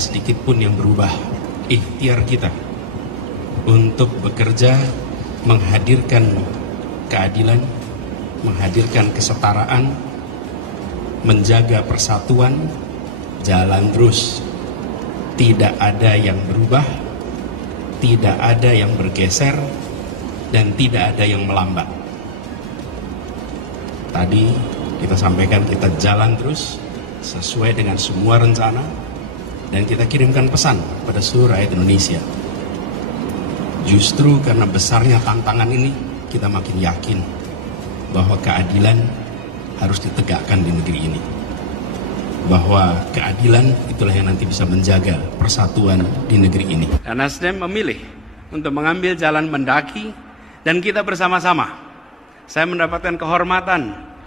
sedikit pun yang berubah. Ikhtiar kita untuk bekerja menghadirkan keadilan, menghadirkan kesetaraan, menjaga persatuan, jalan terus. Tidak ada yang berubah, tidak ada yang bergeser, dan tidak ada yang melambat. Tadi kita sampaikan kita jalan terus sesuai dengan semua rencana, dan kita kirimkan pesan pada seluruh rakyat Indonesia. Justru karena besarnya tantangan ini, kita makin yakin bahwa keadilan harus ditegakkan di negeri ini. Bahwa keadilan itulah yang nanti bisa menjaga persatuan di negeri ini. Dan Nasdem memilih untuk mengambil jalan mendaki, dan kita bersama-sama. Saya mendapatkan kehormatan